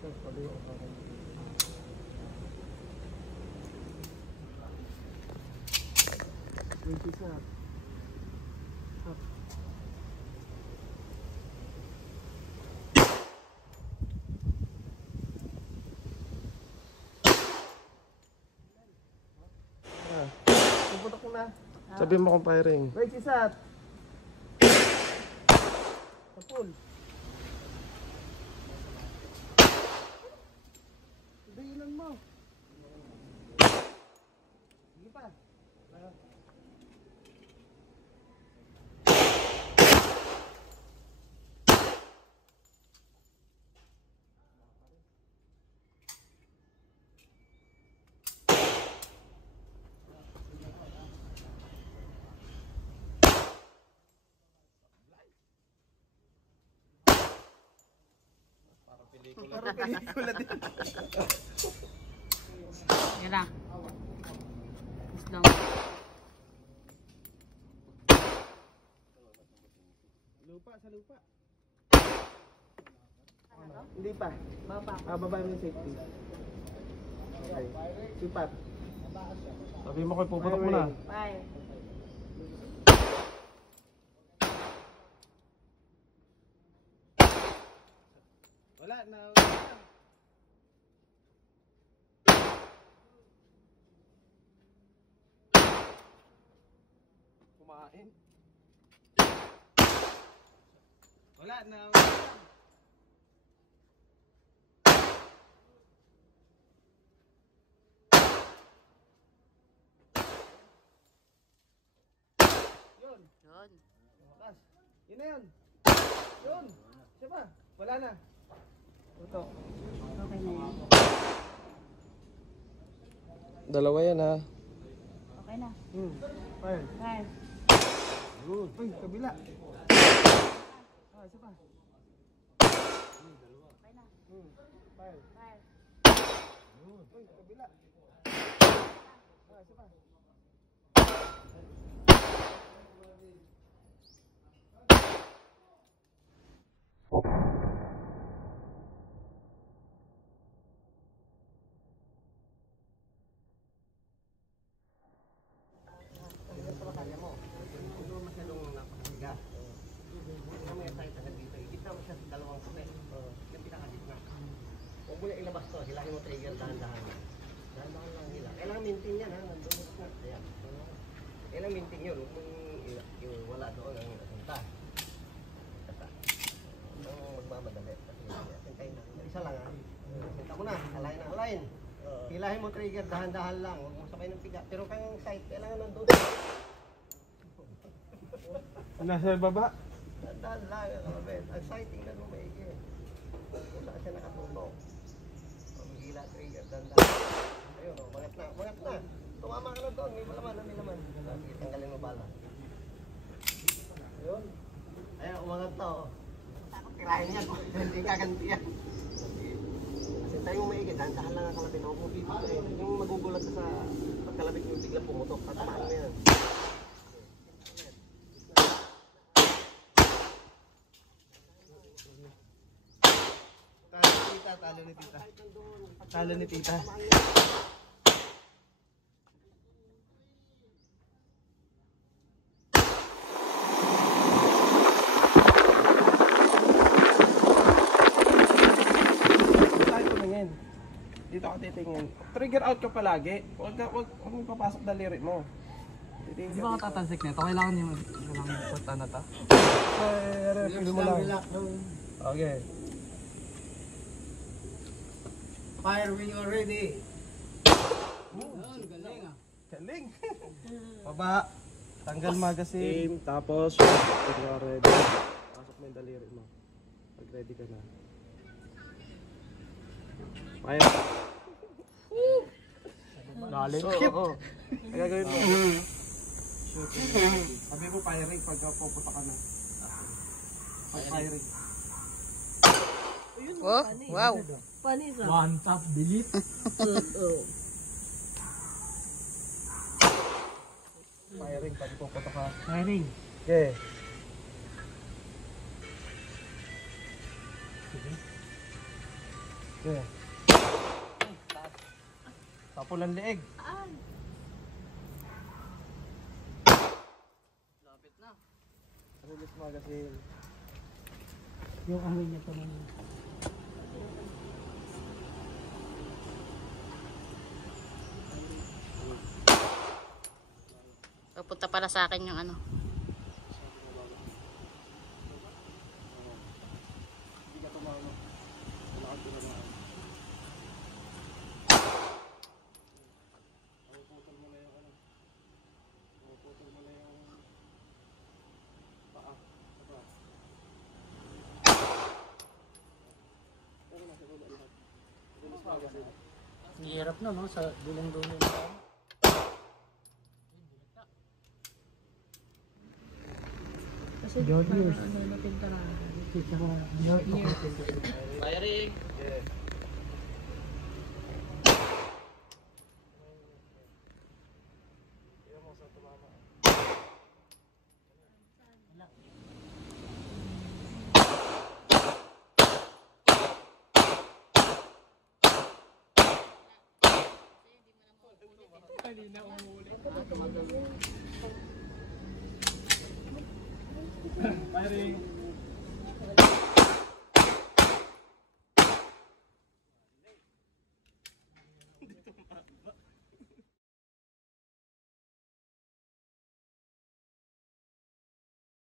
Puputok mo na. Sabi mo kung firing. Right, sisat. Kapul. Ilan mo. Sige pa. Parang pelikula din. Yan lang. Islang. Lupa, sa lupa. Hindi pa. Baba mo yung safety. Okay. Sipat. Sabi mo kung puputok mo na. Bye. Wala na. Kumain. Wala na. Yun. Yun. Bukas. Yun na yun. Yun. Siya ba? Wala na. Ito. Okay na yan. Dalawa yan ha. Okay na. Fire. Bye. Good. Uy, kabila. Isa pa. Okay na. Fire. Bye. Uy, kabila. Isa pa. Huwag mo na ilabas to, hilahin mo trigger dahan-dahan. Dahan-dahan lang hila. Kailangan mintin yan ha, nandun na. Ayan. Kailangan mintin yun, huwag mong wala doon ang nasunta. Kata. Huwag mong magmamadali. Sintayin na. Isa lang ha. Sinta mo na, alayin na alayin. Hilahin mo trigger dahan-dahan lang, huwag mo sabay ng piga. Pero kayong sight, kailangan nandun. Nasa baba? Dahan-dahan lang, ang sight, tingnan mo maigi. Kung saan siya nakatulong. Hila trigger, dahan-dahan. Ayun o, mangat na, mangat na. Tumama ka na doon, may laman, may laman. Sige, tanggalin mo bala. Ayun. Ayun, umangat na o. Takot tirahin yan, hindi kaganti yan. Kasi tayo mo maigi, dahan-dahan lang ang kalabit. Huwag mo pipito eh. Yung magugulat ka sa pagkalabit mo, bigla pumutok. Tatamaan mo yan. Talo ni tita. Talo ni tita. Dito ka titingin. Trigger out ka palagi. Huwag mo papasok daliri mo. Hindi ba ka tatansik nito? Kailangan yung punta na ta? Refill mo lang. Okay. Fire when you're ready. Galing ah. Galing. Baba. Tanggal magazine. Aim, tapos pag ready. Pasok mo yung daliri mo. Pag ready ka na. Fire. Galing. Oo. Ang gagawin mo. Sabi mo firing pag pupunta ka na. Pag firing. Oh, wow. One tap, delete. Firing pag pupunta ka. Firing. Okay. Okay. Tapulan leeg. Lapit na. Release magazine. Yung amoy niya pa naman. Pupunta pala sa akin yung ano. Hindi ka tumama. Lakad ko naman. Puputol mo na yung ano. Puputol mo na yung paa. Ito. Pero nasa baba lahat. Release magazine. Hirap na no sa dulong-dulong. Kasi your ears. Your ears. Firing. Yeah. Iyan mo sa tumama. Firing.